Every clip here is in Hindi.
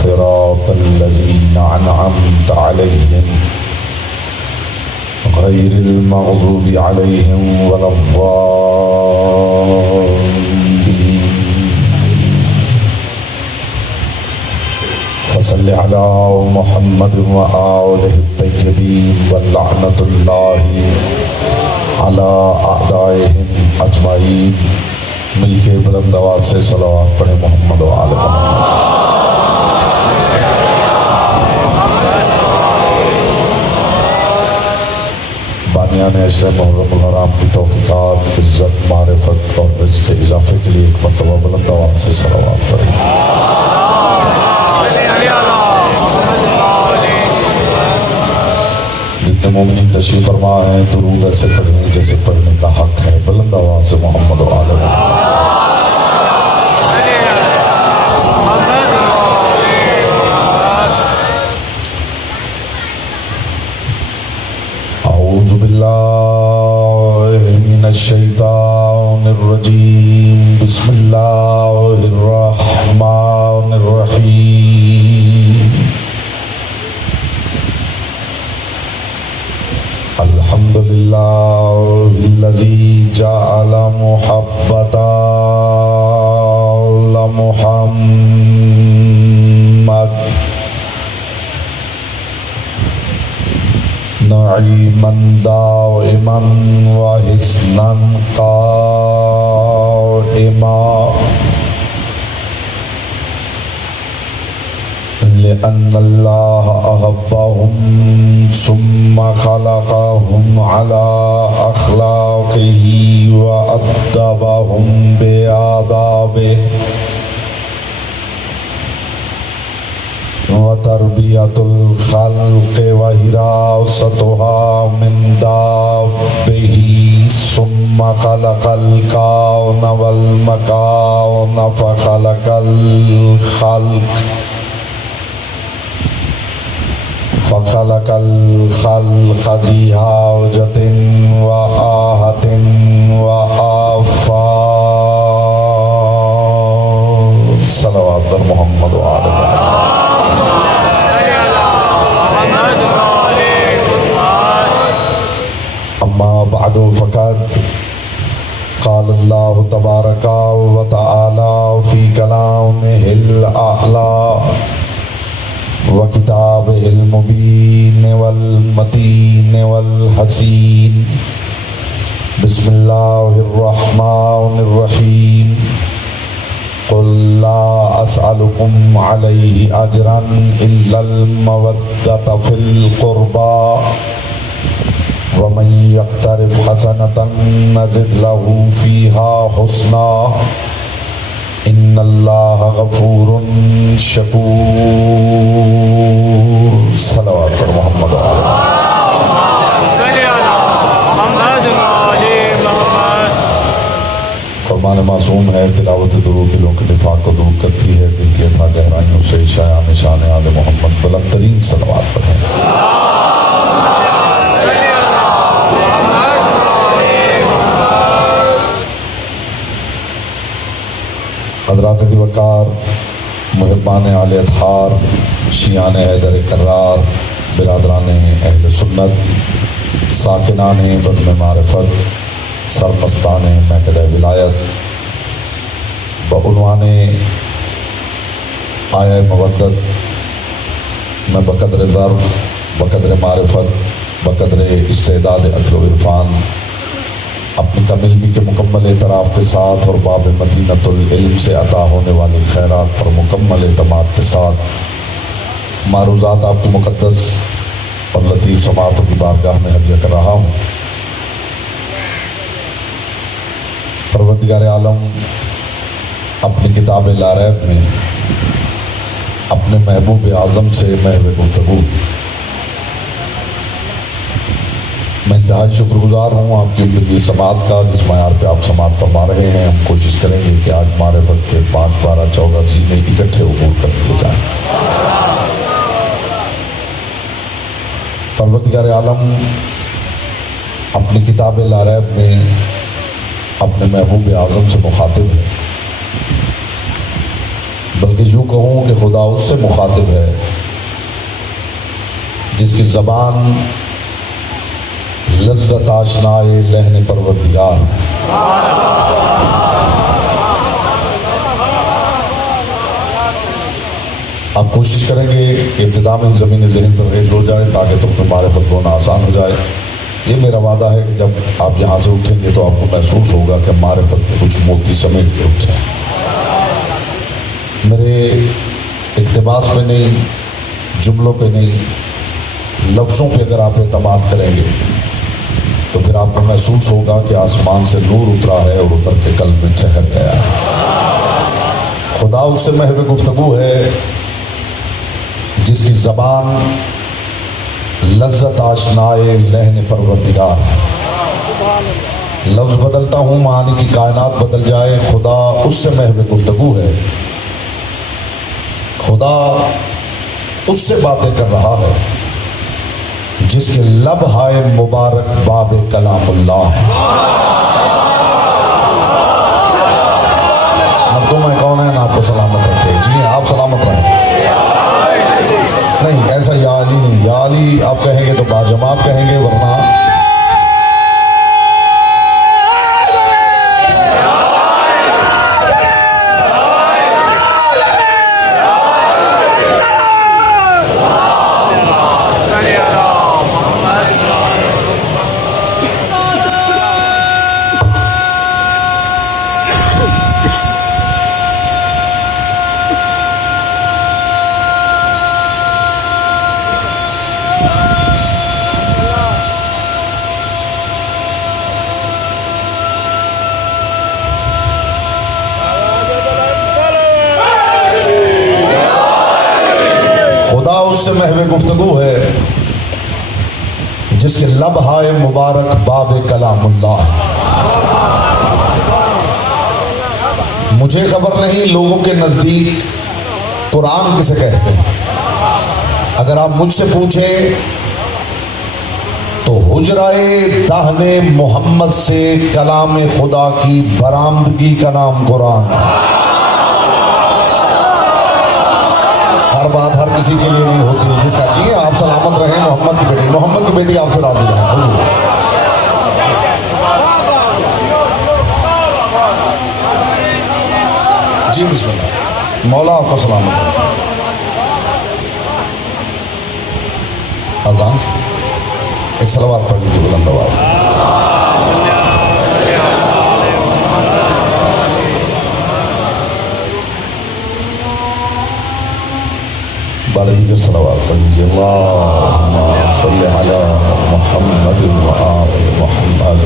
सिरातल लज़ीना अनअमत अलैहिम गैरिल मग़ज़ूबि अलैहिम वलद्दाल्लीन। फसल्लि अला मुहम्मद व आलिहि तय्यबीन व लअनतुल्लाहि अला अअदाइहिम अजमईन। मिलके बुलंद आवाज़ से सलावत पढ़े मोहम्मद व आले मोहम्मद। बानियान ऐशे मुहर्रमुल हराम की तौफीकात, इज़्ज़त, मारिफत और रिज़्क़ के इजाफे के लिए एक मरतबा बुलंद आवाज़ से सलावत पढ़े। जितने मोमिनीन तशरीफ़ फरमा हैं दुरूद ऐसे पढ़ें जैसे पढ़ने का हक है। बुलंद आवाज़ से मोहम्मद व आले मोहम्मद। औज़ु बिल्लाहि मिनश शैतानिर रजीम। बिस्मिल्लाहिर रहमानिर रहीम। अल्हम्दुलिल्लाहिल्लज़ी जअल मुहब्बता मुहम्मद नईमन दाइमन व हिस्नन काइमा लिअन्नल्लाह अहब्बहुम सुम्मा खलक़हुम अला अख़लाक़िही व अद्दबहुम बिआदाबिही व तरबियतुल ख़ल्क़ि व हिरासतुहा मिन दाब्बिही सुम्मा खलक़ल कौन वल मकान फ़ख़लक़ल ख़ल्क़ फ़ख़लक़ल ख़ल्क़ ज़ी हाजतिन व आहतिन व आफ़ात। सलावत पर मोहम्मद व आले मोहम्मद। अम्मा बअदु फ़क़द क़ालल्लाहु तबारक व तआला फ़ी कलामिहिल अअला व किताबिहिल मुबीन वल मतीन वल हसीन। बिस्मिल्लाहिर रहमानिर रहीम। क़ुल ला अस्अलुकुम अलैहि अजरन इल्लल मवद्दत फिल क़ुरबा व मन यक़्तरिफ़ हसनतन नज़िद लहू फ़ीहा हुस्ना इन्नल्लाह गफूरुन शकूर। सलावत पर मोहम्मद व आले मोहम्मद। फरमान मासूम है तिलावत दुरूद दिलों के निफाक को दूर करती है, दिल की अथाह गहराइयों से शाया निशान आले मोहम्मद बुलंद तरीन सलावत पढ़ें। हज़रात वक़ार मुहिब्बान आले अतहार, शियान हैदर करार, बिरादरान अहल सुन्नत, साकिनान बज़्म मारिफत, सरमस्तान महकद विलायत, बउनवान आया मवद्दत, मैं बक़द्र ज़र्फ़, बक़द्र मारिफत, बक़द्र इस्तेदाद अक़्ल व इरफ़ान अपनी कमिलमी के मुकम्मल एतराफ़ के साथ और बाब मदीनतुल इल्म से अता होने वाले खैरात पर मुकम्मल एतमाद के साथ मारूज़ात आपकी मुक़द्दस और लतीफ़ समातों की बारगाह में हदिया कर रहा हूँ। परवरदिगार आलम अपनी किताब ला रैब में अपने महबूब आज़म से महव गुफ्तगू मैं इंतहाई शुक्रगुजार हूँ आपकी ज़िंदगी समात का, जिस मैार पे आप समात फरमा रहे हैं। हम कोशिश करेंगे कि आज मारिफत के 5, 12, 14 सीने इकट्ठे उबूर कर दिए जाएँ। परवरदिगार आलम अपनी किताब ला रैब में अपने महबूब आज़म से मुखातिब है। बल्कि यूँ कहूँ कि खुदा उससे मुखातिब है जिसकी ज़बान लज्जत आशनाए लहन परवरदिगार। आप कोशिश करेंगे कि इब्तिदा में ज़मीन ज़हन सरगेज़ हो जाए ताकि तुम मारिफत बोना आसान हो जाए। ये मेरा वादा है कि जब आप यहाँ से उठेंगे तो आपको महसूस होगा कि मारिफत के कुछ मोती समेट के उठे। मेरे इक़्तिबास पे नहीं, जुमलों पे नहीं, लफ्ज़ों पे अगर आप एतमाद करेंगे तो फिर आपको महसूस होगा कि आसमान से नूर उतरा है और उतर के कल्ब में ठहर गया है। खुदा उससे महव गुफ्तगू है जिसकी ज़बान लज्जत आशनाए लहन परवरदिगार है। लफ्ज़ बदलता हूँ, मानी की कायनात बदल जाए, खुदा उससे महव गुफ्तगू है। खुदा उससे बातें कर रहा है जिसके लब हाय मुबारक बाब कलामुल्लाह है। मर्दों में कौन है ना आपको सलामत रखे? जी आप सलामत रहें। नहीं ऐसा या अली नहीं, या अली आप कहेंगे तो बाजमात कहेंगे, वरना उससे महवे गुफ्तगू है जिसके लब हाय मुबारक बाब कलामुल्लाह। मुझे खबर नहीं लोगों के नज़दीक कुरान किसे कहते हैं। अगर आप मुझसे पूछें तो हुजराए दाहने मोहम्मद से कलाम खुदा की बरामदगी का नाम कुरान है। हर बात हर किसी के लिए नहीं होती है। जिसका चाहिए आप सलामत रहें। मोहम्मद की बेटी आपसे राजी रहे। जी बिस्मिल्लाह। मौला आपको सलामत रहे। अजान एक सलावत पढ़ लीजिए बुलंद आवाज से। बारे दीगर सलावत पढ़ लीजिए। अल्लाहुम्मा सल्ली अला मुहम्मद व आले मुहम्मद।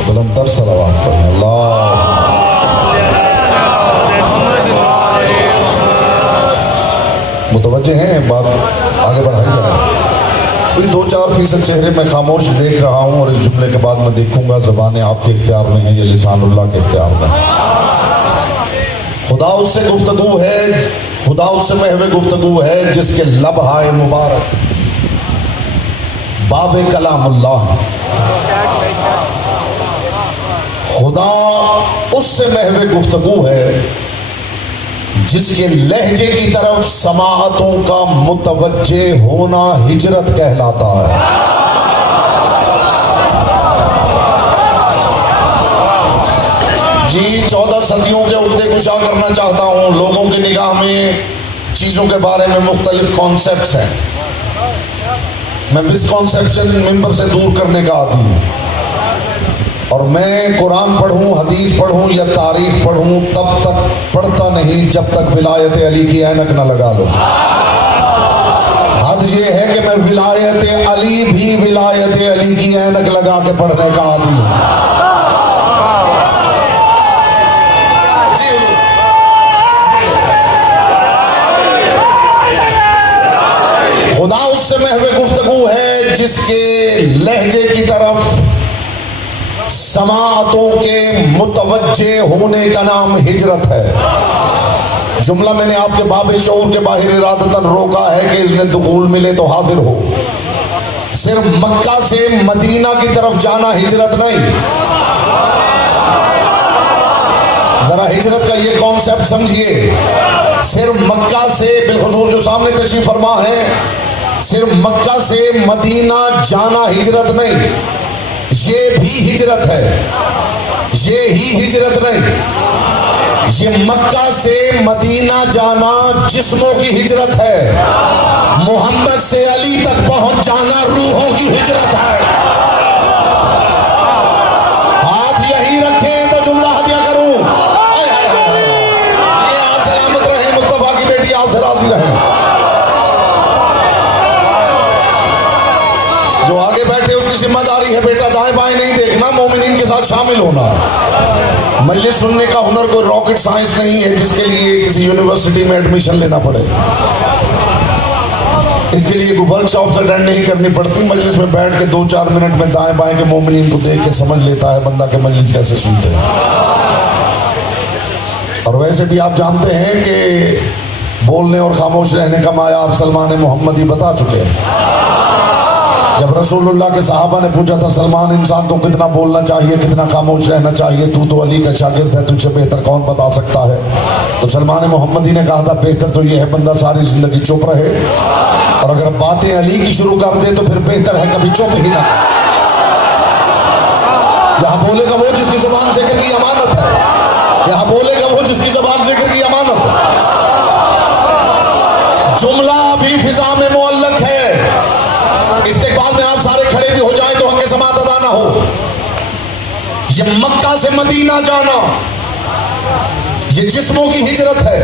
बुलंदर सलावत पढ़ें। अल्लाह मुतवज्जे हैं, बात आगे बढ़ाई जाए। कोई 2-4% चेहरे में खामोश देख रहा हूँ और इस जुमले के बाद मैं देखूंगा ज़बानें आपके इख्तियार में हैं या लिसानुल्लाह के इख्तियार में। खुदा उससे गुफ्तगू है, खुदा उससे महवे गुफ्तगू है जिसके लब हाय मुबारक बाब कलामुल्लाह। खुदा उससे महवे गुफ्तगू है जिसके लहजे की तरफ समाअतों का मुतवज्जे होना हिजरत कहलाता है। जी 14 सदियों के उद्दे कुशा करना चाहता हूं। लोगों की निगाह में चीज़ों के बारे में मुख्तलिफ कॉन्सेप्ट्स हैं। मैं मिसकॉन्सेप्शन मेंबर से दूर करने का आदी हूँ, और मैं कुरान पढ़ूं, हदीस पढ़ूं या तारीख पढ़ूं, तब तक पढ़ता नहीं जब तक विलायत अली की ऐनक न लगा लो। हद ये है कि मैं विलायत अली भी विलायत अली की ऐनक लगा के पढ़ने का आदी हूँ। खुदा उससे महवे गुफ्तगू है जिसके लहजे की तरफ समाअतों के मुतवज्जे होने का नाम हिजरत है। जुमला मैंने आपके बाब शऊर के बाहर इरादतन रोका है कि इसने दुखूल मिले तो हाजिर हो। सिर्फ मक्का से मदीना की तरफ जाना हिजरत नहीं। जरा हिजरत का ये कॉन्सेप्ट समझिए। सिर्फ मक्का से, बिलखुसूस जो सामने तशरीफ फरमा है, सिर्फ मक्का से मदीना जाना हिजरत नहीं, ये भी हिजरत है। ये ही हिजरत नहीं, ये मक्का से मदीना जाना जिस्मों की हिजरत है। मोहम्मद से अली तक पहुंच जाना रूहों की हिजरत है। हाथ यही रखें तो जुमला हदिया करूं। ये आप सलामत रहे, मुस्तफा की बेटी आपसे राजी रहे। जो आगे बैठे उसकी जिम्मेदारी है बेटा दाएं बाएं नहीं देखना, मोमिनीन के साथ शामिल होना। मजलिस सुनने का हुनर कोई रॉकेट साइंस नहीं है जिसके लिए किसी यूनिवर्सिटी में एडमिशन लेना पड़े। इसके लिए कोई वर्कशॉप अटेंड नहीं करनी पड़ती। मजलिस में बैठ के 2-4 मिनट में दाएं बाएं के मोमिनीन को देख के समझ लेता है बंदा के मजलिस कैसे सुनते हैं। और वैसे भी आप जानते हैं कि बोलने और खामोश रहने का माया आप सलमान मोहम्मद ही बता चुके हैं। जब रसूलुल्लाह के सहाबा ने पूछा था सलमान इंसान को कितना बोलना चाहिए, कितना खामोश रहना चाहिए, तू तो अली का शागिर्द है, तुझसे बेहतर कौन बता सकता है? तो सलमान मोहम्मदी ने कहा था बेहतर तो ये है बंदा सारी जिंदगी चुप रहे, और अगर बातें अली की शुरू कर दे तो फिर बेहतर है कभी चुप ही ना। यहाँ बोलेगा वो जिसकी जुबान जिक्र की अमानत है, यहाँ बोलेगा वो जिसकी जुबान जिक्र की अमानत है। जुमला भी फिजा में मुअल्लक है। इस्तेक़बाल में आप सारे खड़े भी हो जाएं तो हक़ समात अदा ना हो। ये मक्का से मदीना जाना ये जिस्मों की हिजरत है।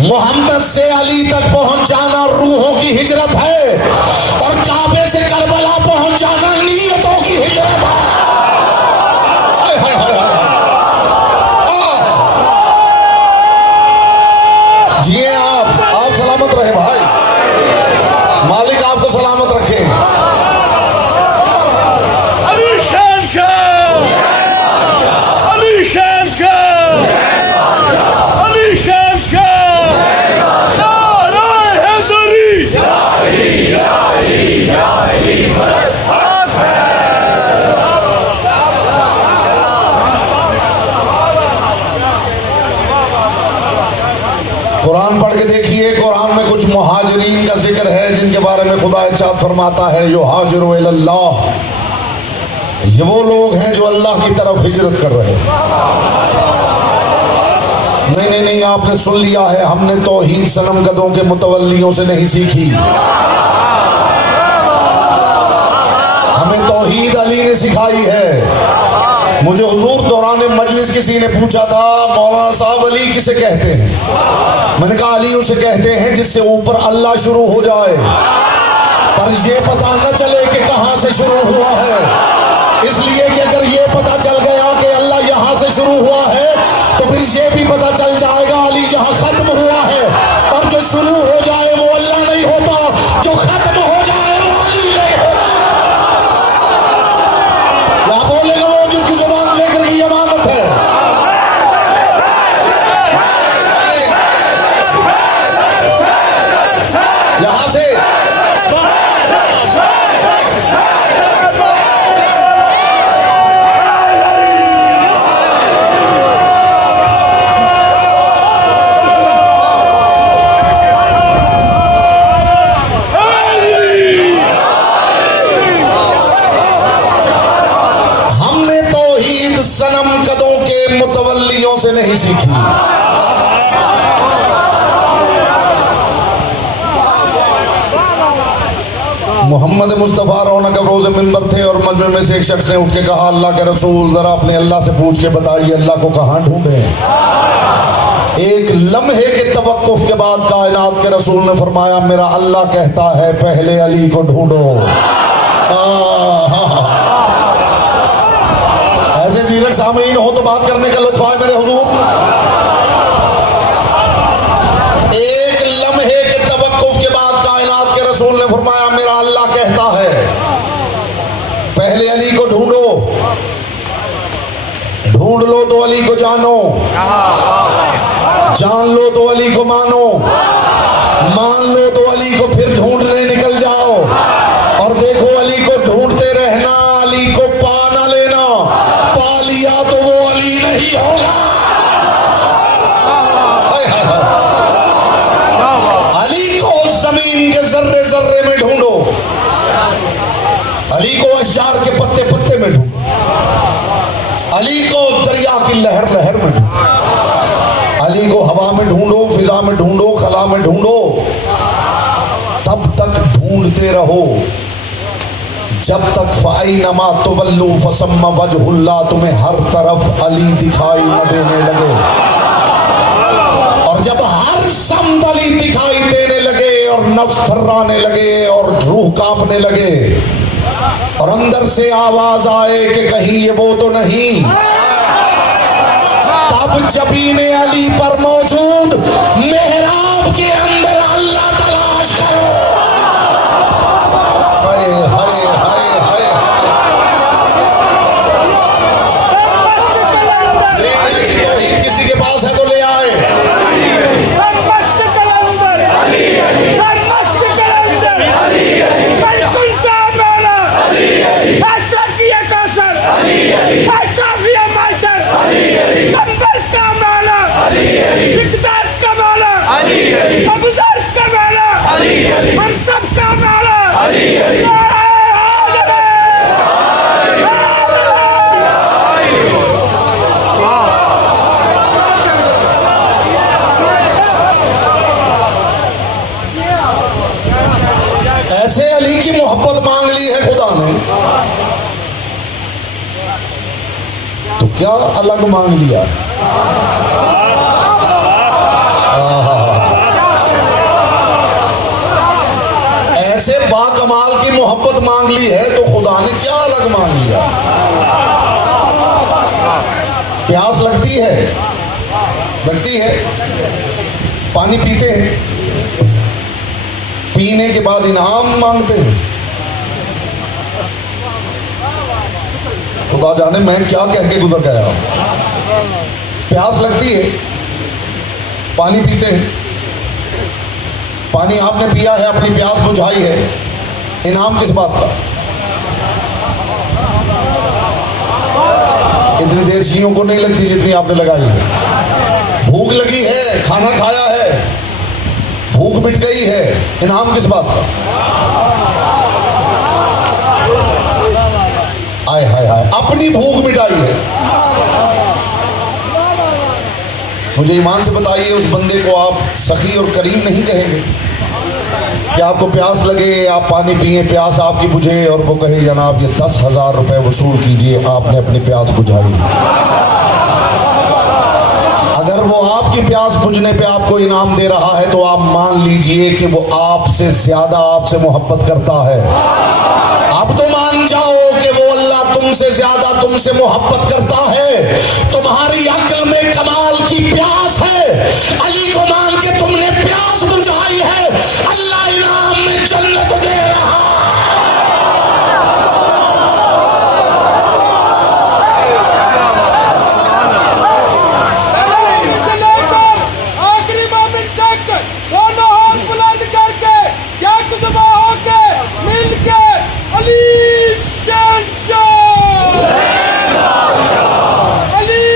मोहम्मद से अली तक पहुंच जाना रूहों की हिजरत है, और काबे से करबला पहुंच जाना नीयतों की हिजरत है। जी आप सलामत रहे भाई, मालिक आपको सलामत रखे। अली शान शाह, अली शान शाह, अली शान शाह, नारा हैदरी, या अली, या अली, या अली, कुरान पढ़ के देखिए, कुरान में कुछ मुहाजिरीन का जिक्र है जिनके बारे में खुदा इरशाद फरमाता है युहाजिरु इलल्लाह, ये वो लोग हैं जो अल्लाह की तरफ हिजरत कर रहे हैं। नहीं, आपने सुन लिया है, हमने तौहीद सनम कदों के मुतवल्लियों से नहीं सीखी, हमें तौहीद अली ने सिखाई है। मुझे हुजूर दौरान मजलिस किसी ने पूछा था मौलाना साहब अली किसे कहते हैं? मैंने कहा अली उसे कहते हैं जिससे ऊपर अल्लाह शुरू हो जाए पर ये पता न चले कि कहां से शुरू हुआ है। इसलिए कि अगर ये पता चल गया कि अल्लाह यहां से शुरू हुआ है तो फिर ये भी पता चल जाएगा अली जहां खत्म हुआ है, और जो शुरू हो जाए वो अल्लाह नहीं होता, जो खत्म हो जाए वो अली नहीं होता। यहाँ बोलेगा वो जिसकी जुबान जिक्र की अमानत है। यहां से सनम कदों के मुतवल्लियों से नहीं सीखी। मोहम्मद मुस्तफ़ा रौनक रोज़े मिंबर थे और मजमे में से एक शख्स ने उठ के कहा, अल्लाह के रसूल ज़रा अपने अल्लाह से पूछ के बताइए अल्लाह को कहाँ ढूंढें। एक लम्हे के तवक्कुफ के बाद कायनात के रसूल ने फरमाया, मेरा अल्लाह कहता है पहले अली को ढूंढो। ऐसे जीरक सामीन हो तो बात करने का लुत्फ आए मेरे हुजूर। एक लम्हे के तवक्कुफ के बाद कायनात के रसूल ने फरमाया, मेरा अल्लाह कहता है पहले अली को ढूंढो। ढूंढ लो तो अली को जानो, जान लो तो अली को मानो, मान लो तो अली को फिर ढूंढने निकल जाओ। और देखो अली को ढूंढते रहना, अली को पा ना लेना, पा लिया तो वो अली नहीं होगा। अली को जमीन के जर्रे जर्रे में ढूंढो, अली को अशजार के पत्ते पत्ते में ढूंढो, अली को दरिया की लहर लहर में ढूंढो, अली को हवा में ढूंढो, फिजा में ढूंढो, खला में ढूंढो। तब तक ढूंढते रहो जब तक फ़ाइनमा तुवल्लू फसम्मा वजहुल्लाह, तुम्हें हर तरफ अली दिखाई न देने लगे। और जब हर समत अली दिखाई देने लगे और नफ्स थर्राने लगे और रूह कांपने लगे और अंदर से आवाज आए कि कहीं ये वो तो नहीं, तब जबीने अली पर मौजूद मेहराब के अंदर अल्लाह तलाश करो। हाय हाय हाय हाय, किसी के पास है तो ले आए। हम सब का माला ऐसे अली की मोहब्बत मांग ली है खुदा ने तो क्या अलग मांग लिया है। ऐसे बाकमाल की मोहब्बत मांग ली है तो खुदा ने क्या अलग मांग लिया। प्यास लगती है, पानी पीते हैं, पीने के बाद इनाम मांगते हैं। खुदा जाने मैं क्या कह के गुजर गया। प्यास लगती है, पानी पीते हैं, पानी आपने पिया है, अपनी प्यास बुझाई है, इनाम किस बात का। इतनी देर शियों को नहीं लगती जितनी आपने लगाई है। भूख लगी है, खाना खाया है, भूख मिट गई है, इनाम किस बात का। आय हाय हाय, अपनी भूख मिटाई है। मुझे ईमान से बताइए उस बंदे को आप सखी और करीम नहीं कहेंगे कि आपको प्यास लगे, आप पानी पिए, प्यास आपकी बुझे और वो कहे जनाब ये 10,000 रुपए वसूल कीजिए, आपने अपनी प्यास बुझाई। अगर वो आपकी प्यास बुझने पे आपको इनाम दे रहा है तो आप मान लीजिए कि वो आपसे ज्यादा आपसे मोहब्बत करता है। अब तो मान जाओ कि वो अल्लाह तुमसे ज्यादा तुमसे मोहब्बत करता है। तुम्हारी अक्ल में कमाल की प्यास है, अली को मान के तुमने प्यास बुझाई है, अल्लाह इनाम में जन्नत दे रहा है। आखिरी मोमेंट तक दोनों हाथ बुलंद करके यकजुबा होके मिलके अली शहंशाह, अली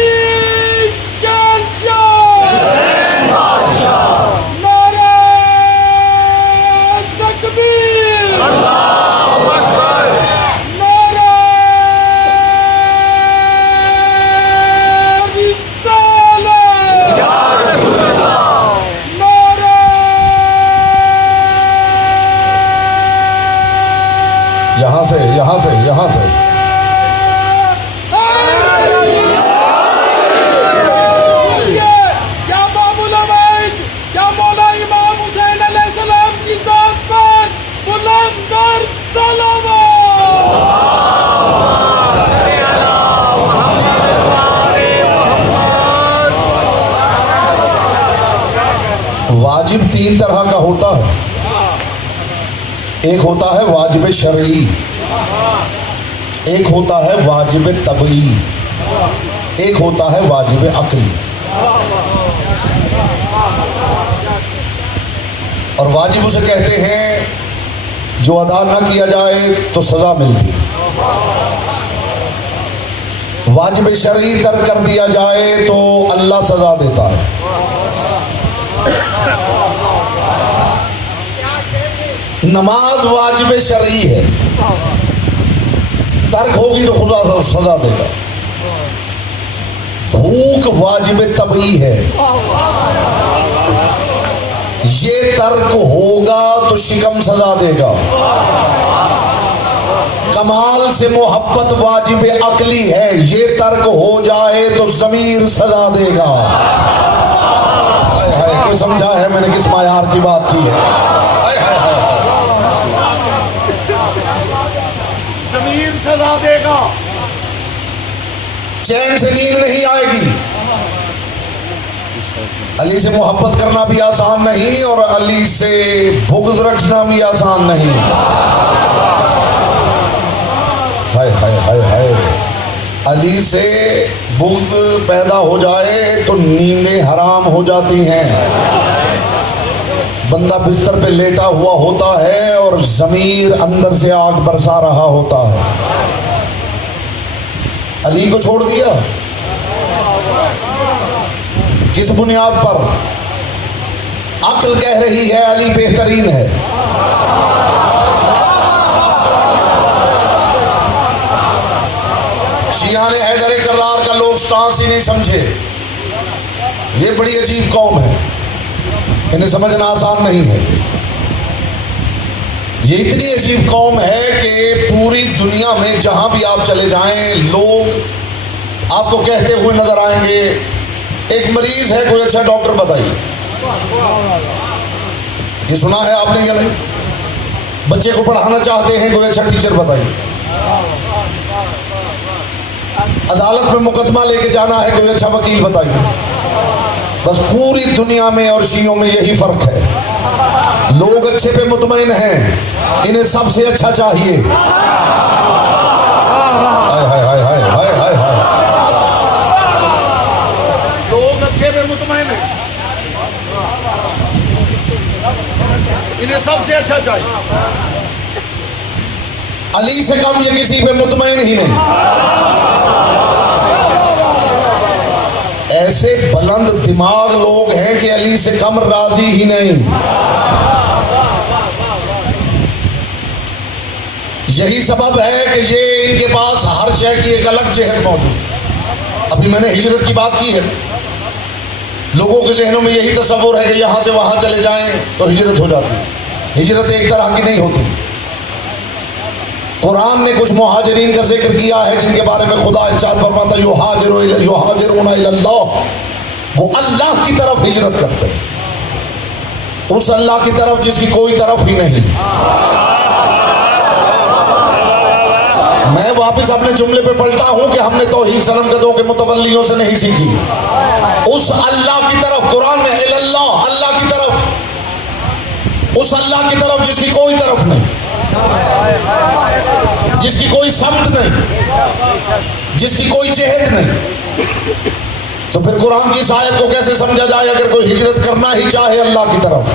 वाजिब तीन तरह का होता है। एक होता है वाजिब शरई, एक होता है वाजिब तबई, एक होता है वाजिब अक्ली। और वाजिब उसे कहते हैं जो अदा ना किया जाए तो सजा मिलती। वाजिब शरई तर्क कर दिया जाए तो अल्लाह सजा देता है। नमाज वाजिब शरई है, तर्क होगी तो खुदा सजा देगा। भूख वाजिब तबई है, ये तर्क होगा तो शिकम सजा देगा। कमाल से मोहब्बत वाजिब अकली है, ये तर्क हो जाए तो ज़मीर सजा देगा। हाय हाय, कोई समझा है मैंने किस मायार की बात की है? हाय हाय हाय, ज़मीर सजा देगा। चैन से नींद नहीं आएगी। अली से मोहब्बत करना भी आसान नहीं और अली से बुग़्ज़ रखना भी आसान नहीं। हाय हाय हाय हाय, अली से बुग़्ज़ पैदा हो जाए तो नींदें हराम हो जाती हैं। बंदा बिस्तर पे लेटा हुआ होता है और ज़मीर अंदर से आग बरसा रहा होता है। अली को छोड़ दिया किस बुनियाद पर? अक्ल कह रही है अली बेहतरीन है। शिया ने हैदर करार का लोग स्टांस ही नहीं समझे। ये बड़ी अजीब कौम है, इन्हें समझना आसान नहीं है। ये इतनी अजीब कौम है कि पूरी दुनिया में जहां भी आप चले जाएं लोग आपको कहते हुए नजर आएंगे, एक मरीज है, कोई अच्छा डॉक्टर बताइए। ये सुना है आपने या नहीं? बच्चे को पढ़ाना चाहते हैं, कोई अच्छा टीचर बताइए। अदालत में मुकदमा लेके जाना है, कोई अच्छा वकील बताइए। बस पूरी दुनिया में और शियों में यही फर्क है। लोग अच्छे पे मुतमईन हैं, इन्हें सबसे अच्छा चाहिए। हाय हाय हाय हाय हाय हाय हाय, लोग अच्छे पे मुतमईन हैं, इन्हें सबसे अच्छा चाहिए। अली से कम ये किसी पे मुतमईन ही नहीं। ऐसे बुलंद दिमाग लोग हैं कि अली से कम राजी ही नहीं। यही सबब है कि ये इनके पास हर शय की एक अलग जहत मौजूद। अभी मैंने हिजरत की बात की है, लोगों के जहनों में यही तस्वुर है कि यहां से वहां चले जाएं तो हिजरत हो जाती है। हिजरत एक तरह की नहीं होती। कुरान ने कुछ मुहाजिरीन का जिक्र किया है जिनके बारे में खुदा इरशाद फरमाता है युहाजिरूना इलल्लाह, वो अल्लाह की तरफ हिजरत करते हैं, उस अल्लाह की तरफ जिसकी कोई तरफ ही नहीं। मैं वापस अपने जुमले पे पलटा हूं कि हमने तौहीद सनम कदों के मुतवल्लियों से नहीं सीखी। उस अल्लाह की तरफ, कुरान में इलल्लाह, अल्लाह की तरफ, उस अल्लाह की तरफ जिसकी कोई तरफ नहीं, जिसकी कोई समत नहीं, जिसकी कोई जहत नहीं। तो फिर कुरान की इस आयत को कैसे समझा जाए अगर कोई हिजरत करना ही चाहे अल्लाह की तरफ?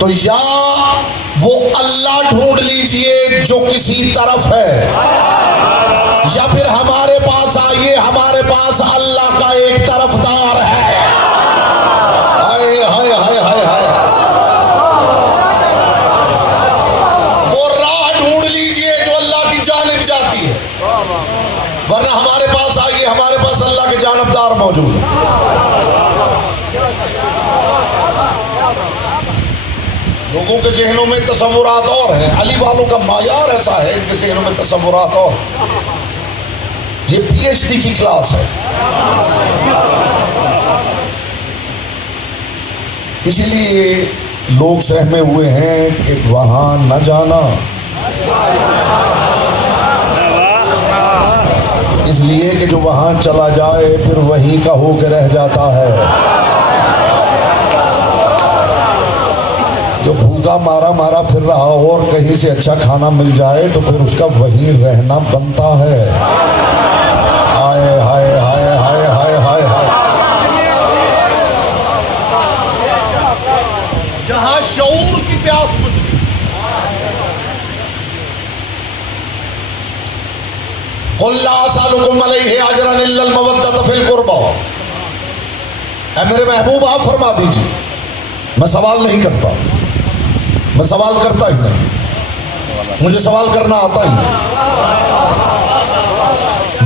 तो या वो अल्लाह ढूंढ लीजिए जो किसी तरफ है, या फिर हमारे पास आइए, हमारे पास अल्लाह का एक तरफदार है। हाय हाय हाय हाय हाय, वो राह ढूंढ लीजिए जो अल्लाह की जानिब जाती है, वरना हमारे पास आइए, हमारे पास अल्लाह के जानबदार मौजूद है। लोगों के जहनों में तसव्वुरात और हैं, अली वालों का मायार ऐसा है, इनके जहनों में तसव्वुरात और। ये पीएचडी की क्लास है। इसीलिए लोग सहमे हुए हैं कि वहां न जाना। इसलिए कि जो वहां चला जाए फिर वहीं का होकर रह जाता है। जो भूखा मारा मारा फिर रहा हो और कहीं से अच्छा खाना मिल जाए तो फिर उसका वहीं रहना बनता है। हाय हाय हाय हाय हाय हाय हाय। जहां शऊर की प्यास बुझ गई, कुल्ला सालुकुम अलैहि अजरन इल्लल मवद्दत फिल कुर्बा। ऐ मेरे महबूब आप फरमा दीजिए, मैं सवाल नहीं करता, मैं सवाल करता ही नहीं, मुझे सवाल करना आता ही नहीं,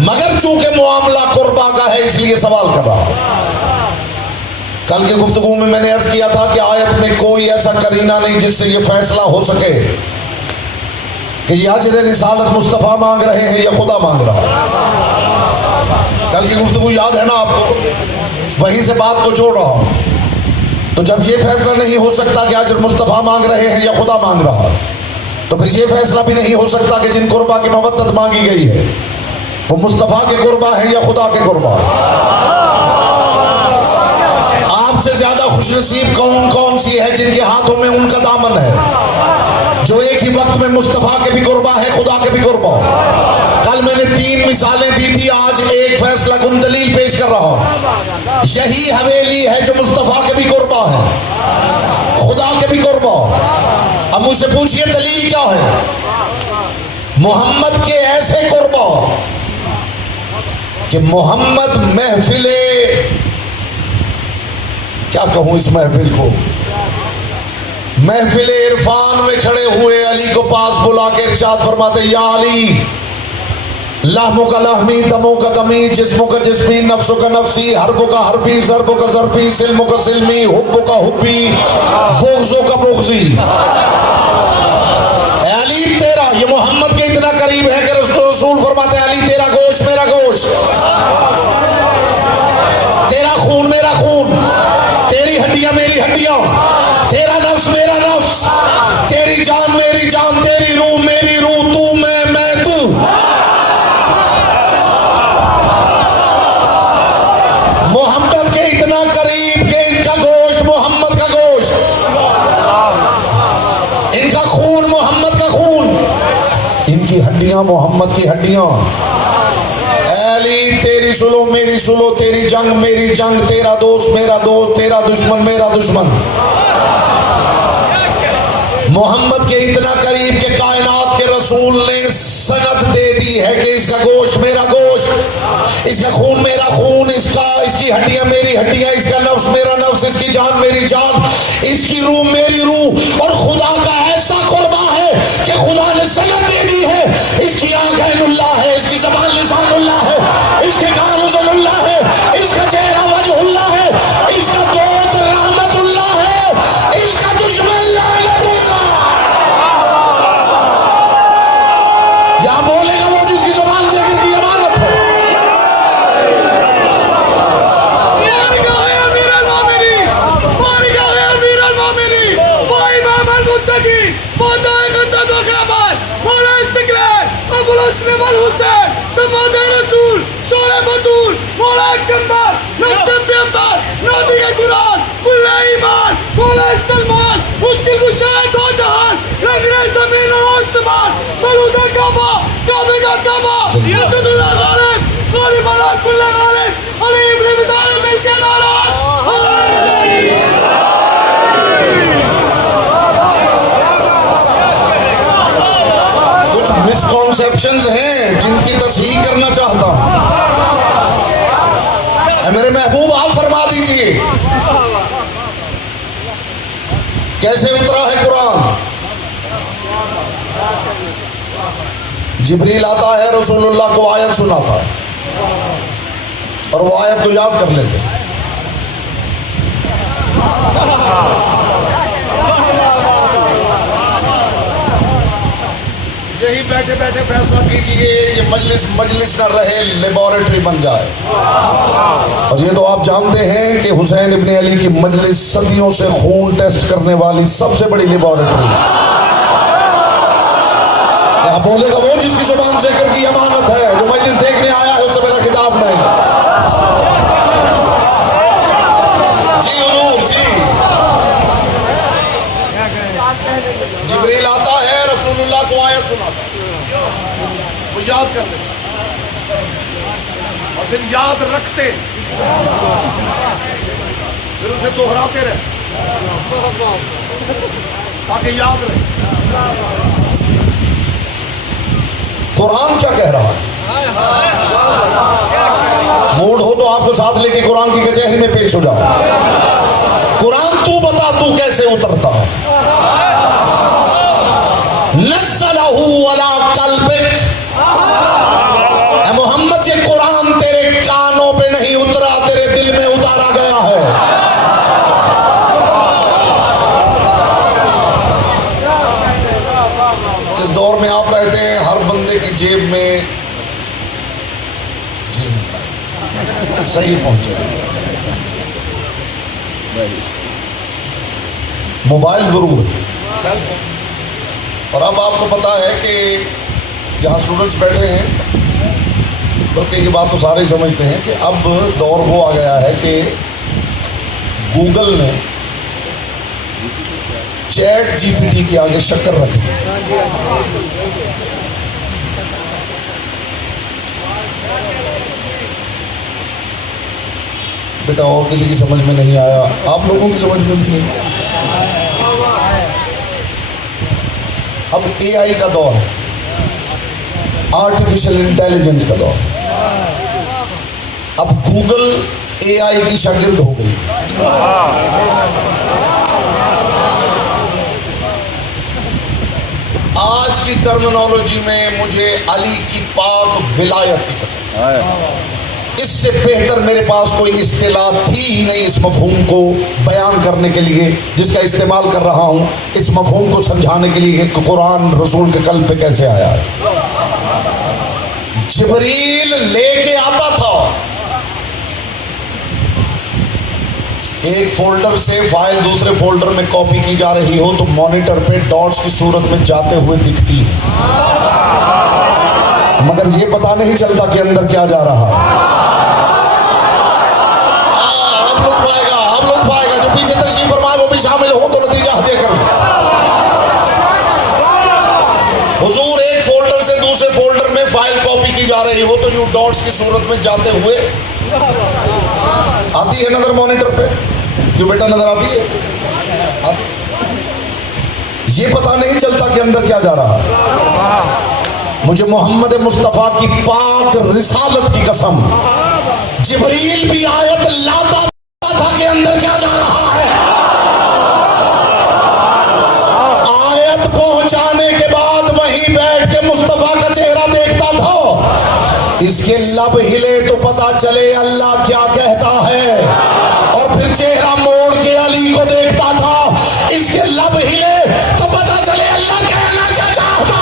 मगर चूंकि मामला कुर्बा का है इसलिए सवाल कर रहा हूं। कल की गुफ्तगू में मैंने अर्ज किया था कि आयत में कोई ऐसा करीना नहीं जिससे ये फैसला हो सके कि ये अजर रिसालत मुस्तफ़ा मांग रहे हैं या खुदा मांग रहा है। कल की गुफ्तगू याद है ना आपको, वहीं से बात को जोड़ रहा हूं। तो जब ये फैसला नहीं हो सकता कि अजर मुस्तफ़ा मांग रहे हैं या खुदा मांग रहा है, तो फिर ये फैसला भी नहीं हो सकता कि जिन कुर्बा की मवद्दत मांगी गई है वो मुस्तफ़ा के कुर्बा है या खुदा के कुर्बा है। आपसे ज्यादा खुशनसीब कौन कौन सी है जिनके हाथों में उनका दामन है, जो एक ही वक्त में मुस्तफ़ा के भी कुर्बा है, खुदा के भी कुर्बा। कल मैंने 3 मिसालें दी थी, आज एक फैसला कुन दलील पेश कर रहा हूं। यही हवेली है जो मुस्तफ़ा के भी कुर्बा है, खुदा के भी कुर्बा। अब मुझसे पूछिए दलील क्या है? मोहम्मद के ऐसे कुर्बा कि मोहम्मद महफिले, क्या कहूं इस महफिल को, महफिले इरफान में खड़े हुए अली को पास बुला के इरशाद फरमाते, या अली लहमु का लहमी, दमो का दमी, जिस्मो का जिस्मी, नफ्सो का नफ्सी, हरबो का हरबी, ज़रबो का ज़रबी, सिल्मो का सिल्मी, हुब्बो का हुब्बी, बुग़्ज़ो का बुग़्ज़ी। अली तेरा, ये मोहम्मद के इतना करीब है कि रसूल फरमाते हैं, अली तेरा गोश्त मेरा गोश्त, तेरा खून मेरा खून, तेरी हड्डियां मेरी हड्डियां, तेरा नफ्स मेरा नफ्स, तेरी जान मेरी जान, तेरी रूह मेरी रूह, तू मैं तू। मोहम्मद के इतना करीब कि इनका गोश्त मोहम्मद का गोश्त, इनका खून मोहम्मद का खून, इनकी हड्डियां मोहम्मद की हड्डियां। अली तेरी सुलो मेरी सुलो, तेरी जंग मेरी जंग, तेरा दोस्त मेरा दोस्त, तेरा दुश्मन मेरा दुश्मन। मोहम्मद के इतना करीब के कायनात के रसूल ने सनद दे दी है कि इसका गोश्त मेरा गोश्त, इसका खून मेरा खून, इसकी हड्डियां मेरी हड्डियां, इसका नफ्स मेरा नफ्स, इसकी जान मेरी जान, इसकी रूह मेरी रूह। और खुदा का ऐसा कुर्बा है कि खुदा ने सनद दे दी है, इसकी आंख ऐनुल्लाह है, इसकी ज़बान लिसानुल्लाह है, इसके कान उज़ुनुल्लाह है, इसका चेहरा वजहुल्लाह है, इसका दोस्त रहमतुल्लाह है, इसका दुश्मन लानतुल्लाह। या बोलेगा वो जिसकी ज़बान जिक्र की अमानत है। कुछ मिसकॉन्सेप्शंस हैं जिनकी तस्हीह करना चाहता हूं। मेरे महबूब आप फरमा दीजिए कैसे उतरा है कुरान। जिब्रील आता है, रसूलुल्लाह को आयत सुनाता है और वो आयत को याद कर लेते हैं। यही बैठे बैठे फैसला कीजिए, ये मजलिस मजलिस न रहे, लेबोरेटरी बन जाए। और ये तो आप जानते हैं कि हुसैन इब्ने अली की मजलिस सदियों से खून टेस्ट करने वाली सबसे बड़ी लेबोरेटरी है। बोलेगा वो जिसकी जुबान जिक्र की अमानत है, जो मजलिस देखने आया है उसे फिर याद रखते, फिर उसे दोहराते रहे ताकि याद रहे। कुरान क्या कह रहा है? मूड हो तो आपको साथ लेके कुरान की कचहरी में पेश हो जाओ। कुरान तू बता, तू कैसे उतरता है? नज़्ज़लहू अला क़ल्बिक, ए मोहम्मद ये कुरान तेरे कानों पे नहीं उतरा, तेरे दिल में उतारा गया है। इस दौर में आप रहते हैं, हर बंदे की जेब में सही पहुंचे मोबाइल जरूर है, और अब आपको पता है कि जहाँ स्टूडेंट्स बैठे हैं, बल्कि ये बात तो सारे ही समझते हैं कि अब दौर वो आ गया है कि गूगल ने चैट जीपीटी के आगे शक्कर रख दी। बेटा और किसी की समझ में नहीं आया, आप लोगों की समझ में भी नहीं। अब एआई का दौर है, आर्टिफिशियल इंटेलिजेंस का दौर। अब गूगल एआई की शागिर्द हो गई। आज की टर्मिनोलॉजी में मुझे अली की पाक विलायत की कसम, इससे बेहतर मेरे पास कोई इस्तिलाह थी ही नहीं इस मफहूम को बयान करने के लिए, जिसका इस्तेमाल कर रहा हूं इस मफहूम को समझाने के लिए कि कुरान रसूल के कल्ब पे कैसे आया है। जिब्रील लेके आता था, एक फोल्डर से फाइल दूसरे फोल्डर में कॉपी की जा रही हो तो मॉनिटर पे डॉट्स की सूरत में जाते हुए दिखती है, मगर ये पता नहीं चलता कि अंदर क्या जा रहा है। अब लुत्फ आएगा, जो पीछे तशरीफ फरमाए वो भी शामिल हो तो नतीजा हत्या कर। हुजूर एक फोल्डर से दूसरे फोल्डर में फाइल कॉपी की जा रही हो तो यूं डॉट्स की सूरत में जाते हुए आती है नजर मॉनिटर पे। क्यों बेटा नजर आती है? आती है। ये पता नहीं चलता कि अंदर क्या जा रहा है। मुझे मोहम्मद मुस्तफा की पाक रिसालत की कसम, जिब्रील भी आयत लाता था कि अंदर क्या जा रहा है। आयत पहुंचाने के बाद वहीं बैठ के मुस्तफा का चेहरा देखता था, इसके लब हिले तो पता चले अल्लाह क्या कहता है, और फिर चेहरा मोड़ के अली को देखता था, इसके लब हिले तो पता चले अल्लाह कहना क्या चाहता है।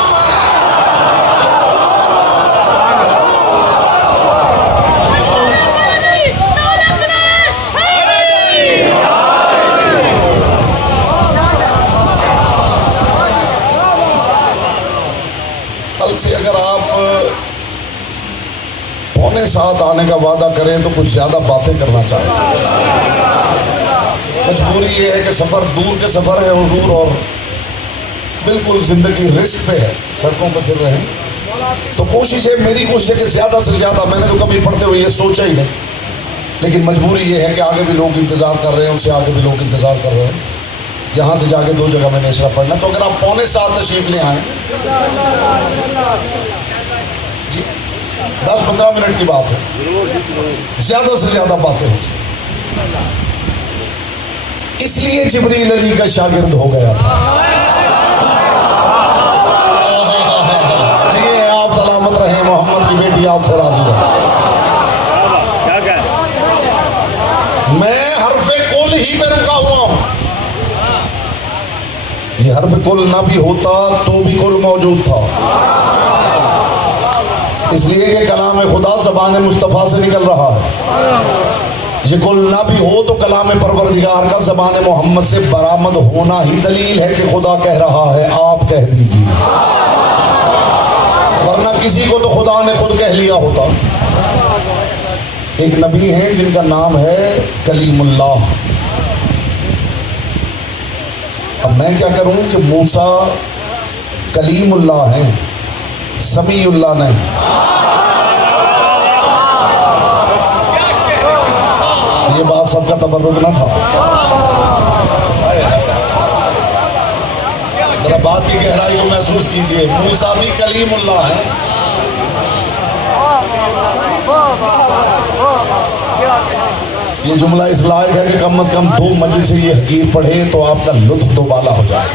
कल से अगर आप 6:45 आने का वादा करें तो कुछ ज्यादा बातें करना चाहते हैं। मजबूरी ये है कि सफर दूर के सफर है हुजूर, और बिल्कुल जिंदगी रिस्क पे है, सड़कों पे फिर रहे हैं, तो कोशिश है, मेरी कोशिश है कि ज्यादा से ज्यादा, मैंने तो कभी पढ़ते हुए ये सोचा ही नहीं, लेकिन मजबूरी ये है कि आगे भी लोग इंतजार कर रहे हैं, उससे आगे भी लोग इंतजार कर रहे हैं। यहाँ से जाके 2 जगह मैंने इशरा पढ़ना, तो अगर आप 6:45 तशरीफ ले आए जी, 10-15 मिनट की बात है, ज्यादा से ज्यादा बातें हो जाए। इसलिए जिब्रील अली का शागिर्द हो गया था। जी आप सलामत रहे, मोहम्मद की बेटी आपसे राजी हो। मैं हरफे कुल ही पे रुका हुआ हूं। ये हरफ कुल ना भी होता तो भी कुल मौजूद था, इसलिए कि कलाम खुदा ज़बान मुस्तफ़ा से निकल रहा है। ये कुल ना भी हो तो कलाम परवरदिगार का ज़बान मोहम्मद से बरामद होना ही दलील है कि खुदा कह रहा है, आप कह दीजिए, वरना किसी को तो खुदा ने खुद कह लिया होता। एक नबी हैं जिनका नाम है कलीमुल्लाह। अब मैं क्या करूं कि मूसा कलीमुल्लाह हैं, समीउल्लाह नहीं। बाद सबका तबर्रुक न था। जरा बात की गहराई को महसूस कीजिए। मूसा भी कलीमुल्लाह है। ये जुमला इस लायक है कि कम से कम 2 मजलिस से ये हकीर पढ़े तो आपका लुत्फ दोबाला हो जाए।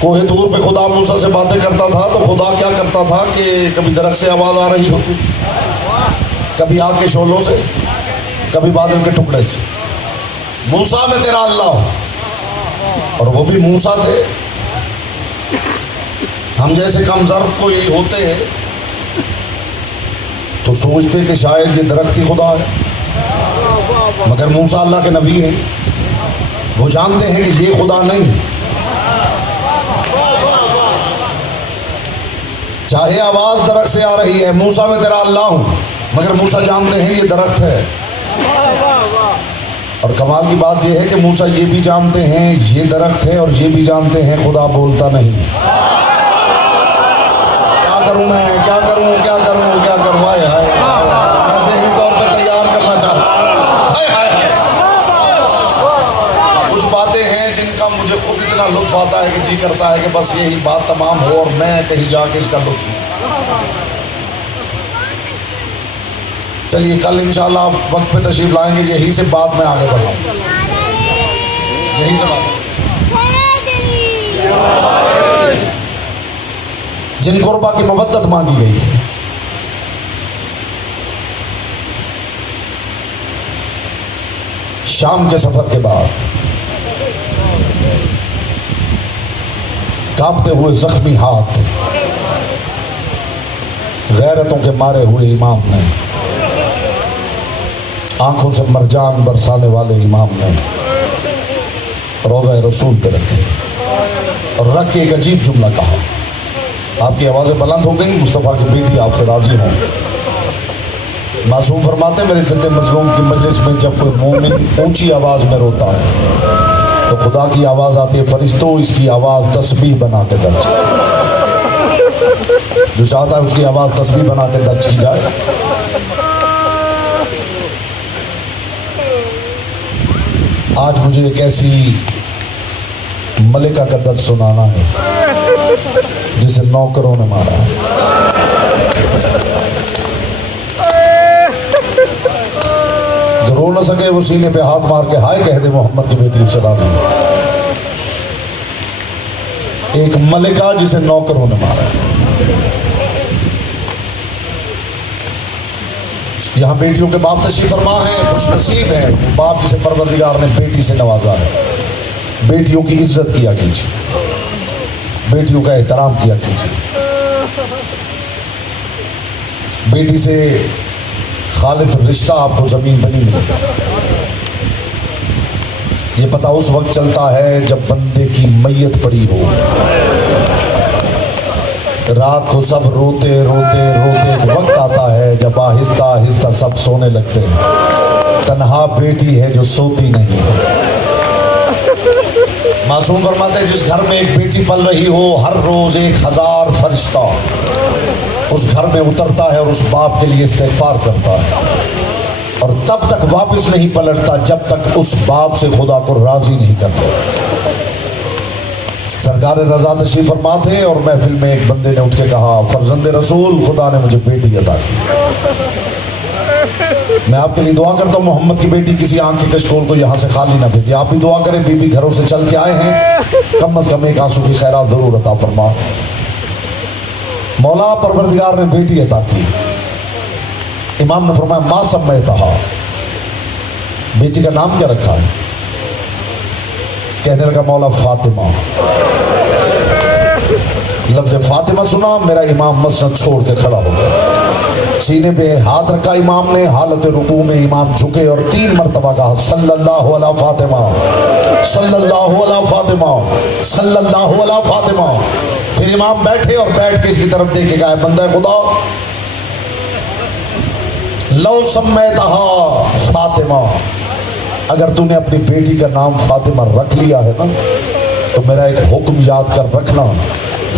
कोहे तूर पे खुदा मूसा से बातें करता था तो खुदा क्या करता था कि कभी दरख्त से आवाज आ रही होती थी, कभी आग के शोलों से, कभी बादल के टुकड़े से। मूसा में तेरा अल्लाह हो। और वो भी मूसा थे। हम जैसे कम ज़र्फ कोई होते हैं तो सोचते कि शायद ये दरख्त ही खुदा है, मगर मूसा अल्लाह के नबी हैं। वो जानते हैं कि ये खुदा नहीं। चाहे आवाज दरख्त से आ रही है, मूसा में तेरा अल्लाह हूं, मगर मूसा जानते हैं ये दरख्त है। और कमाल की बात यह है कि मूसा ये भी जानते हैं ये दरख्त है और ये भी जानते हैं खुदा बोलता नहीं। क्या करूं मैं, क्या करूं, क्या करूं, क्या करूं? हाय हाय, मैं ज़हनी तौर पर तैयार करना चाहता। हाय हाय हाय। कुछ बातें हैं जिनका मुझे खुद इतना लुत्फ आता है कि जी करता है कि बस यही बात तमाम हो और मैं कहीं जाके इसका लुत्फ लूं। चलिए कल इंशाल्लाह आप वक्त पे तशरीफ लाएंगे, यही से बात मैं आगे बढ़ाऊं। यही से बात जिन कुर्बा की मवद्दत मांगी गई है, शाम के सफर के बाद कांपते हुए जख्मी हाथ, गैरतों के मारे हुए इमाम ने, आंखों से मरजान बरसाने वाले इमाम ने रोज़ा रसूल पे रखे और रख के एक अजीब जुमला कहा। आपकी आवाज़ें बुलंद हो गई। मुस्तफ़ा की बेटी आपसे राजी हो। मासूम फरमाते मेरे जिद्द मज़लूम की मजलिस में जब कोई मोमिन ऊंची आवाज़ में रोता है तो खुदा की आवाज़ आती है, फरिश्तों इसकी आवाज़ तस्बीह बना के दर्ज। जो चाहता है उसकी आवाज़ तस्बीह बना के दर्ज की जाए। आज मुझे एक ऐसी मलिका का दर्द सुनाना है जिसे नौकरों ने मारा है। जो रो न सके वो सीने पे हाथ मार के हाय कह दे मोहम्मद की बेटी उससे राजी। एक मलिका जिसे नौकरों ने मारा है। यहाँ बेटियों के बाप तशरीफ फरमा है। खुशनसीब है वो बाप जिसे परवरदिगार ने बेटी से नवाजा है। बेटियों की इज्जत किया कीजिए, बेटियों का एहतराम किया कीजिए। बेटी से खालिस रिश्ता आपको ज़मीन पर नहीं मिलेगा। ये पता उस वक्त चलता है जब बंदे की मैयत पड़ी हो। रात को सब रोते रोते रोते एक वक्त आता है जब आहिस्ता आहिस्ता सब सोने लगते हैं। तन्हा बेटी है जो सोती नहीं है। मासूम फरमाते जिस घर में एक बेटी पल रही हो हर रोज 1000 फरिश्ता उस घर में उतरता है और उस बाप के लिए इस्तिग़फ़ार करता है और तब तक वापस नहीं पलटता जब तक उस बाप से खुदा को राजी नहीं कर लेता। सरकार रज़ा तशरीफ़ फरमा थे और महफिल में एक बंदे ने उठ के कहा, फर्जंद रसूल खुदा ने मुझे बेटी अता की। मैं आपके लिए दुआ करता हूँ मोहम्मद की बेटी किसी आंख के कशकोल को यहाँ से खाली ना भेजिए। आप भी दुआ करें। बीबी घरों से चल के आए हैं, कम से कम एक आंसू की खैरात जरूर अता फरमा। मौला परवरदिगार ने बेटी अता की। इमाम ने फरमाया माँ सब में तहा, बेटी का नाम क्या रखा है? कहने लगा मौला फातिमा। लफ्ज़ फातिमा सुना, मेरा इमाम मसनद छोड़ के खड़ा हो गया। सीने पे हाथ रखा इमाम ने, हालत रुकू में इमाम झुके और 3 मरतबा कहा सल्लल्लाहु अला फातिमा, सल्लल्लाहु अला फातिमा, सल्लल्लाहु अला फातिमा। फिर इमाम बैठे और बैठ के इसकी तरफ देखे कहा, बंदा खुदा लो सम्मैतहा फातिमा, अगर तूने अपनी बेटी का नाम फातिमा रख लिया है ना तो मेरा एक हुक्म याद कर रखना,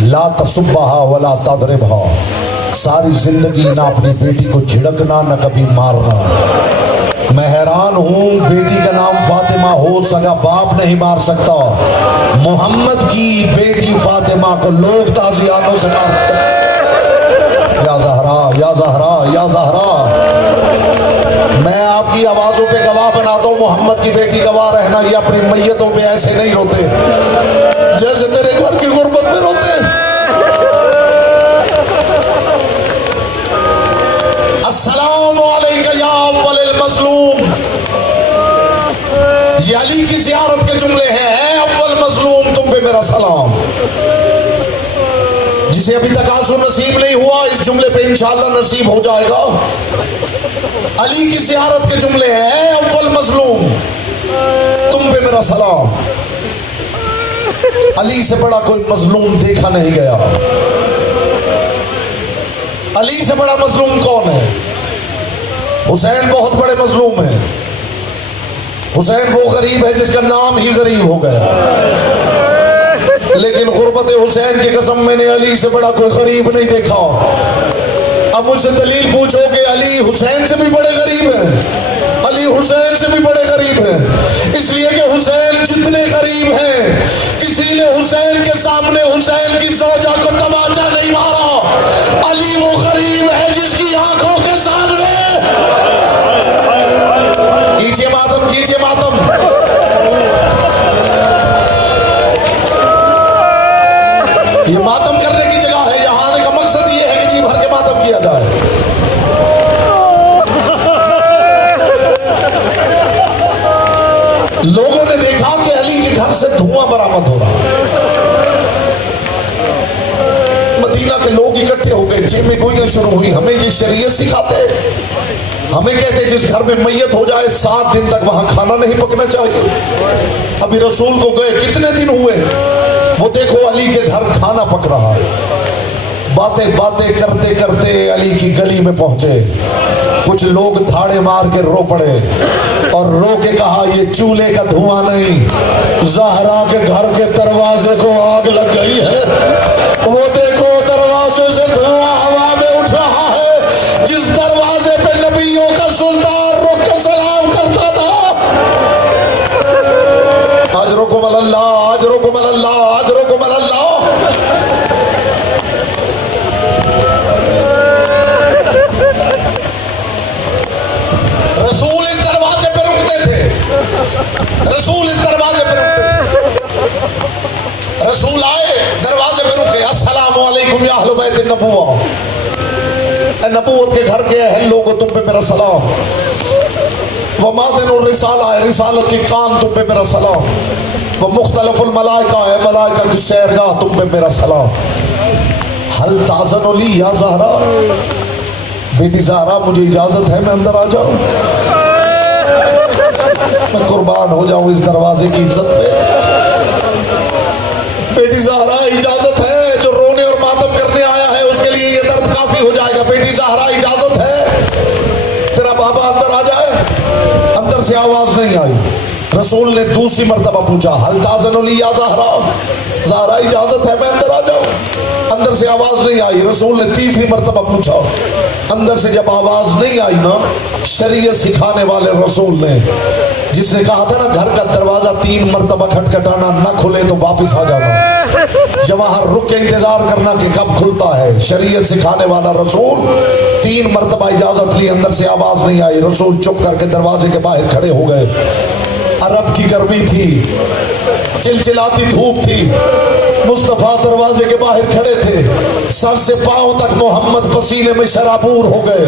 ला तसुब्बहा वला तदरिबहा, सारी जिंदगी ना अपनी बेटी को झिड़कना ना कभी मारना। मैं हैरान हूं, बेटी का नाम फातिमा हो, सगा बाप नहीं मार सकता। मोहम्मद की बेटी फातिमा को लोग ताजियानों से मारते हैं। या ज़हरा, या ज़हरा, या ज़हरा। मैं आपकी आवाजों पे गवाह बनाता हूं, मोहम्मद की बेटी गवाह रहना। ये अपनी मैयतों पे ऐसे नहीं रोते जैसे तेरे घर की गुर्बत पे रोते। अस्सलामु अलैका या अव्वल मज़लूम। ये अली की ज़ियारत के जुमले हैं। है अव्वल मज़लूम, तुम पे मेरा सलाम। जिसे अभी तक आंसू नसीब नहीं हुआ, इस जुमले पे इंशाअल्लाह नसीब हो जाएगा। अली की ज़ियारत के जुमले हैं। अव्वल मज़लूम, तुम पे मेरा सलाम। अली से बड़ा कोई मज़लूम देखा नहीं गया। अली से बड़ा मज़लूम कौन है? हुसैन बहुत बड़े मज़लूम हैं। हुसैन वो गरीब है जिसका नाम ही गरीब हो गया। लेकिन गुर्बत हुसैन की कसम, मैंने अली से बड़ा कोई गरीब नहीं देखा। अब मुझसे दलील पूछो कि अली हुसैन से भी बड़े गरीब हैं। अली हुसैन से भी बड़े गरीब हैं, इसलिए कि हुसैन जितने गरीब हैं, किसी ने हुसैन के सामने हुसैन की ज़ौजा को तमाचा नहीं मारा। अली वो गरीब है जिसकी आंखों के सामने। कीजिए मातम, कीजिए मातम। ये मातम करने की जगह है। यहाँ आने का मकसद ये है कि जी भर के मातम किया जाए। लोगों ने देखा कि अली के घर से धुआं बरामद हो रहा है। मदीना के लोग इकट्ठे हो गए, जेब में गोलियां शुरू हुई। हमें ये शरीयत सिखाते, हमें कहते जिस घर में मैयत हो जाए 7 दिन तक वहां खाना नहीं पकना चाहिए। अभी रसूल को गए कितने दिन हुए, वो देखो अली के घर खाना पक रहा है। बातें बातें करते करते अली की गली में पहुंचे। कुछ लोग थाड़े मार के रो पड़े और रो के कहा ये चूल्हे का धुआं नहीं, ज़हरा के घर के दरवाजे को आग लग गई है। वो देखो दरवाजे से धुआं हवा में उठ रहा है। जिस दरवाजे पे नबियों का सुल्तान रुक के सलाम करता था। अजरुकुम अल्लाह, अजरुकुम अल्लाह, अजरुकुम अल्लाह। रसूल इस दरवाजे पे रुकते थे। रसूल इस दरवाजे पे रुकते थे। रसूल आए, दरवाजे पे रुके। अस्सलामु अलैकुम या अहले बैत नबुव्वा। नबूवत के घर के अहल लोगों, तुम पे मेरा सलाम। वह मादिनुर रिसाला है, रिसालत की कान, तुम पे मेरा सलाम। वह मुख्तलिफुल मलाइका है, मलाइका की सैरगाह, तुम पे मेरा सलाम। हल ताज़न ली या ज़हरा। बेटी ज़हरा, मुझे इजाजत है मैं अंदर आ जाऊं? मैं कुर्बान हो जाऊं इस दरवाजे की इज्जत पे। बेटी ज़हरा, इजाजत है। जो रोने और मातम करने आया है उसके लिए ये दर्द काफी हो जाएगा। बेटी ज़हरा, इजाजत है, तेरा बाबा अंदर आ जाए। अंदर से आवाज नहीं आई। रसूल ने दूसरी मर्तबा पूछा, हल ताज़न ली या ज़हरा। ज़हरा, इजाजत है मैं अंदर आ जाऊं? अंदर से आवाज नहीं आई। रसूल ने तीसरी मर्तबा पूछा। अंदर से जब आवाज नहीं आई ना, शरीयत सिखाने वाले रसूल ने, जिसने कहा था ना घर का दरवाजा 3 मर्तबा खटखटाना, ना खुले तो वापस आ जाना, जब वहां रुक के इंतजार करना कि कब खुलता है। शरीयत सिखाने वाला रसूल 3 मर्तबा इजाजत ली, अंदर से आवाज नहीं आई। रसूल चुप करके दरवाजे के बाहर खड़े हो गए। अरब की गर्मी थी, चिलचिलाती धूप थी। मुस्तफा दरवाजे के बाहर खड़े थे। सर से पांव तक मोहम्मद पसीने में शराबूर हो गए।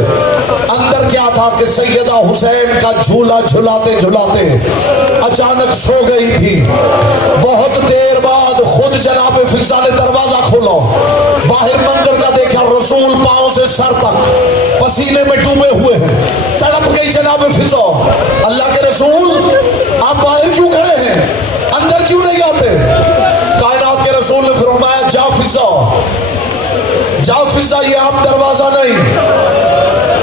अंदर क्या था कि सैयदा हुसैन का झूला झुलाते झुलाते अचानक सो गई थी। बहुत देर बाद खुद जनाब फिजा ने दरवाजा खोला। बाहर मंजर का देखा, रसूल पांव से सर तक पसीने में डूबे हुए हैं। तड़प गई जनाब फिजा, अल्लाह के रसूल आप बाहर क्यों खड़े हैं, अंदर क्यों नहीं आते? कायनात के रसूल ने फरमाया, जा फिजा, ये आप दरवाजा नहीं,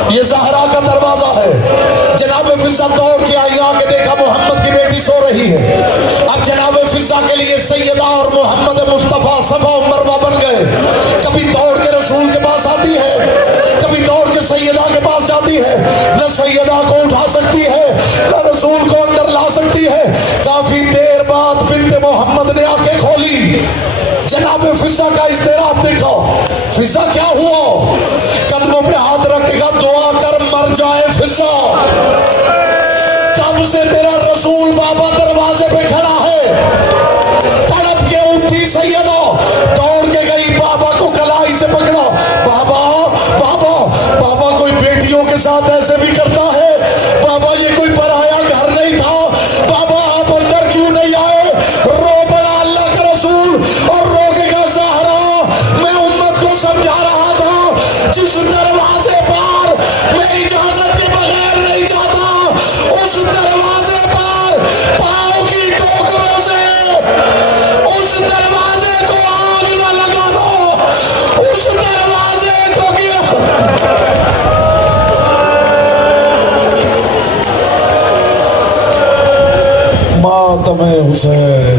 ये ज़हरा का दरवाजा है। जनाब फिजा दौड़ के आई, आके देखा मोहम्मद की बेटी सो रही है। अब जनाब फिजा के लिए सैयदा और मोहम्मद मुस्तफ़ा सफा और मरवा बन गए। कभी दौड़ के रसूल के पास आती है, सैयदा के पास जाती है, न सैयदा को उठा सकती है, न रसूल को अंदर ला सकती है। काफी देर बाद बिन्ते मोहम्मद ने आंखें खोली। जनाब फिजा का इस्तेराब देखो। फिजा क्या हुआ? कदमों पे हाथ रखेगा, दुआ कर मर जाए फिजा। कब से तेरा रसूल बाबा दरवाजे पे खड़ा है। तड़प के उठी सैयदा, दौड़ के गई, बाबा को कलाई से पकड़ा। बाबा बाबा बाबा कोई बेटियों के साथ ऐसे भी करता है? बाबा ये कोई पराया घर नहीं था। बाबा आप अंदर क्यों नहीं आए? रो पड़ा अल्लाह का रसूल और रोकेगा ज़हरा। मैं उम्मत को समझा रहा था, जिस दरवाजे पर मैं इजाजत के बगैर नहीं जाता, उस दरवाजे पर पाँव की टोकरों से उस दरवाजे को आग न लगा दो। उस दरवाजे को मातम हुसैन।